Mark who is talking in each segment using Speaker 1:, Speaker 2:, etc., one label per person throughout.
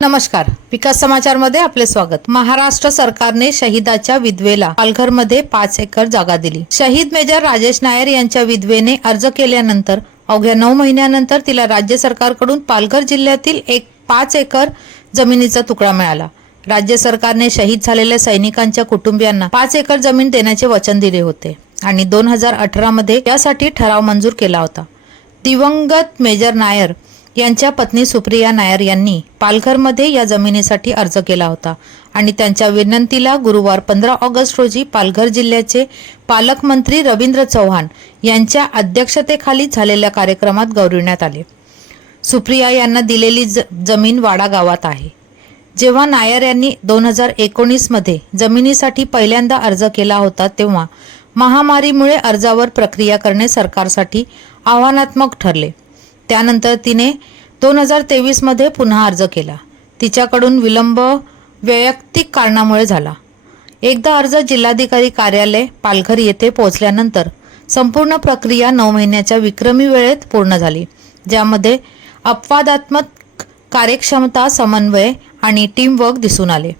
Speaker 1: नमस्कार. विकास समाचारमध्ये आपले स्वागत. महाराष्ट्र सरकारने शहीदाच्या विधवेला पालघरमध्ये पाच एकर जागा दिली. शहीद मेजर राजेश नायर यांच्या विधवेने अर्ज केल्यानंतर अवघ्या नऊ महिन्यानंतर तिला राज्य सरकारकडून पालघर जिल्ह्यातील एक पाच एकर जमिनीचा तुकडा मिळाला. राज्य सरकारने शहीद झालेल्या सैनिकांच्या कुटुंबियांना पाच एकर जमीन देण्याचे वचन दिले होते आणि दोन हजार अठरा मध्ये यासाठी ठराव मंजूर केला होता. दिवंगत मेजर नायर यांच्या पत्नी सुप्रिया नायर यांनी पालघरमध्ये या जमिनीसाठी अर्ज केला होता आणि त्यांच्या विनंतीला गुरुवार पंधरा ऑगस्ट रोजी पालघर जिल्ह्याचे पालकमंत्री रवींद्र चव्हाण यांच्या अध्यक्षतेखाली झालेल्या कार्यक्रमात गौरविण्यात आले. सुप्रिया यांना दिलेली ज जमीन वाडा गावात आहे. जेव्हा नायर यांनी दोन हजार एकोणीसमध्ये जमिनीसाठी पहिल्यांदा अर्ज केला होता तेव्हा महामारीमुळे अर्जावर प्रक्रिया करणे सरकारसाठी आव्हानात्मक ठरले. त्यानंतर तिने दोन हजार तेवीसमध्ये पुन्हा अर्ज केला. तिच्याकडून विलंब वैयक्तिक कारणामुळे झाला. एकदा अर्ज जिल्हाधिकारी कार्यालय पालघर येथे पोहोचल्यानंतर संपूर्ण प्रक्रिया नऊ महिन्याच्या विक्रमी वेळेत पूर्ण झाली ज्यामध्ये अपवादात्मक कार्यक्षमता समन्वय आणि टीमवर्क दिसून आले.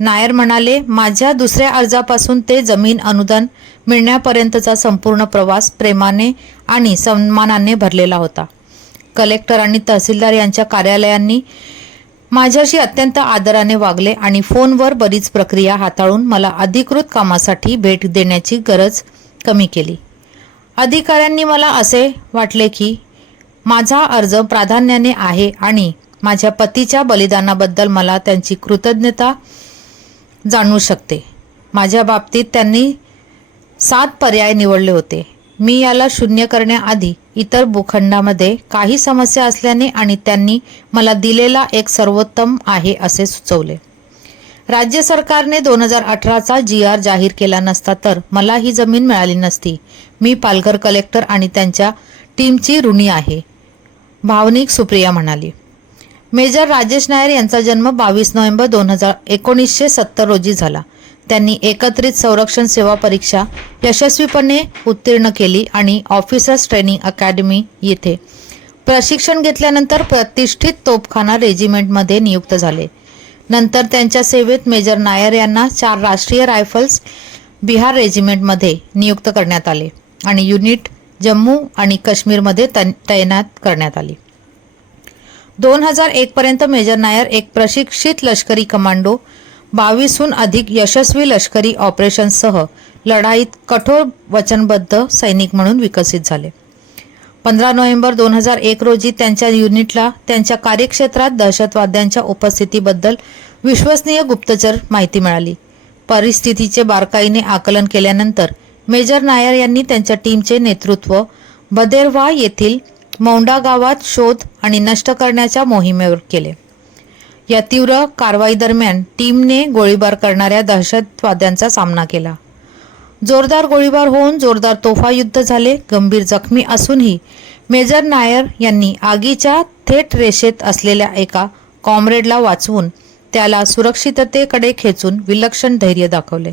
Speaker 1: नायर म्हणाले माझ्या दुसऱ्या अर्जापासून ते जमीन अनुदान मिळण्यापर्यंतचा संपूर्ण प्रवास प्रेमाने आणि सन्मानाने भरलेला होता. कलेक्टर आणि तहसीलदार यांच्या कार्यालयांनी माझ्याशी अत्यंत आदराने वागले आणि फोनवर बरीच प्रक्रिया हाताळून मला अधिकृत कामासाठी भेट देण्याची गरज कमी केली. अधिकाऱ्यांनी मला असे वाटले की माझा अर्ज प्राधान्याने आहे आणि माझ्या पतीच्या बलिदानाबद्दल मला त्यांची कृतज्ञता जाणू शकते. माझ्या बाबतीत त्यांनी सात पर्याय निवडले होते. मी याला शून्य करण्याआधी इतर भूखंडामध्ये काही समस्या असल्याने आणि त्यांनी मला दिलेला एक सर्वोत्तम आहे असे सुचवले. राज्य सरकारने दोन हजार अठराचा जी आर जाहीर केला नसता तर मला ही जमीन मिळाली नसती. मी पालघर कलेक्टर आणि त्यांच्या टीमची ऋणी आहे भावनिक सुप्रिया म्हणाली. मेजर राजेश नायर यांचा जन्म बावीस नोव्हेंबर दोन हजार एकोणीसशे सत्तर रोजी झाला. त्यांनी एकत्रित संरक्षण सेवा परीक्षा यशस्वीपणे उत्तीर्ण केली आणि ऑफिसर्स ट्रेनिंग अकॅडमी येथे प्रशिक्षण घेतल्यानंतर प्रतिष्ठित तोपखाना रेजिमेंटमध्ये नियुक्त झाले. नंतर त्यांच्या सेवेत मेजर नायर यांना चार राष्ट्रीय रायफल्स बिहार रेजिमेंटमध्ये नियुक्त करण्यात आले आणि युनिट जम्मू आणि काश्मीरमध्ये तैनात करण्यात आली. दोन हजार एकपर्यंत मेजर नायर एक प्रशिक्षित लष्करी कमांडो बावीसहून अधिक यशस्वी लष्करी ऑपरेशन्ससह लढाईत कठोर वचनबद्ध सैनिक म्हणून विकसित झाले. पंधरा नोव्हेंबर दोन हजार एक रोजी त्यांच्या युनिटला त्यांच्या कार्यक्षेत्रात दहशतवाद्यांच्या उपस्थितीबद्दल विश्वसनीय गुप्तचर माहिती मिळाली. परिस्थितीचे बारकाईने आकलन केल्यानंतर मेजर नायर यांनी त्यांच्या टीमचे नेतृत्व बदेरवा येथील मौंडा गावात शोध आणि नष्ट करण्याच्या मोहिमेवर केले. या तीव्र कारवाई दरम्यान टीमने गोळीबार करणाऱ्या दहशतवाद्यांचा सामना केला. जोरदार गोळीबार होऊन जोरदार तोफा युद्ध झाले. गंभीर जखमी असूनही मेजर नायर यांनी आगीच्या थेट रेषेत असलेल्या एका कॉम्रेडला वाचवून त्याला सुरक्षिततेकडे खेचून विलक्षण धैर्य दाखवले.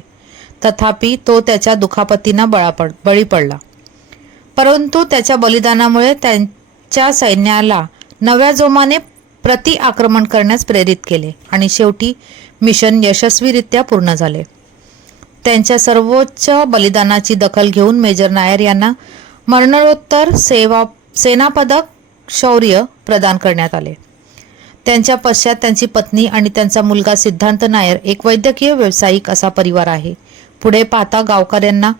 Speaker 1: तथापि तो त्याच्या दुखापतींना बळा पड बळी पडला. परंतु त्याच्या बलिदानामुळे त्यांच्या सैन्याला नव्या जोमाने प्रति आक्रमण करण्यास प्रेरित केले आणि शेवटी मिशन यशस्वीरित्या पूर्ण झाले. त्यांच्या सर्वोच्च बलिदानाची दखल घेऊन मेजर नायर यांना मरणोत्तर सेवा सेना पदक शौर्य प्रदान करण्यात आले. त्यांच्या पश्चात त्यांची पत्नी आणि त्यांचा मुलगा सिद्धांत नायर एक वैद्यकीय व्यावसायिक असा परिवार आहे. पुढे पाहता गावकऱ्यांना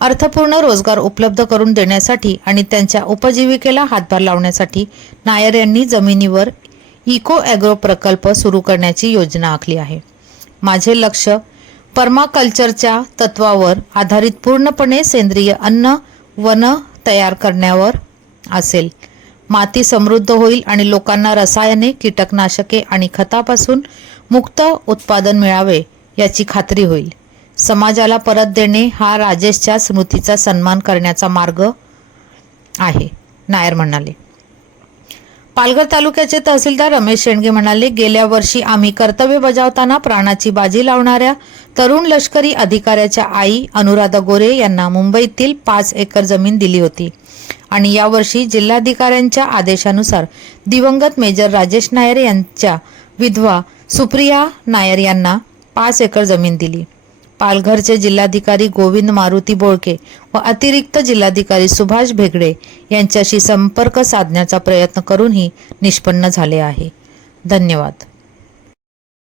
Speaker 1: अर्थपूर्ण रोजगार उपलब्ध करून देण्यासाठी आणि त्यांच्या उपजीविकेला हातभार लावण्यासाठी नायर यांनी जमिनीवर इको ॲग्रो प्रकल्प सुरू करण्याची योजना आखली आहे. माझे लक्ष पर्माकल्चरच्या तत्वावर आधारित पूर्णपणे सेंद्रिय अन्न वन तयार करण्यावर असेल. माती समृद्ध होईल आणि लोकांना रसायने कीटकनाशके आणि खतापासून मुक्त उत्पादन मिळावे याची खात्री होईल. समाजाला परत देणे हा राजेशच्या स्मृतीचा सन्मान करण्याचा मार्ग आहे नायर म्हणाले. पालघर तालुक्याचे तहसीलदार रमेश शेंडगे म्हणाले गेल्या वर्षी आम्ही कर्तव्य बजावताना प्राणाची बाजी लावणाऱ्या तरुण लष्करी अधिकाऱ्याच्या आई अनुराधा गोरे यांना मुंबईतील पाच एकर जमीन दिली होती. आणि यावर्षी जिल्हाधिकाऱ्यांच्या आदेशानुसार दिवंगत मेजर राजेश नायर यांच्या विधवा सुप्रिया नायर यांना पाच एकर जमीन दिली. पालघरचे जिल्हाधिकारी गोविंद मारुती बोळके व अतिरिक्त जिल्हाधिकारी सुभाष भेगडे यांच्याशी संपर्क साधण्याचा प्रयत्न करूनही निष्पन्न झाले आहे. धन्यवाद.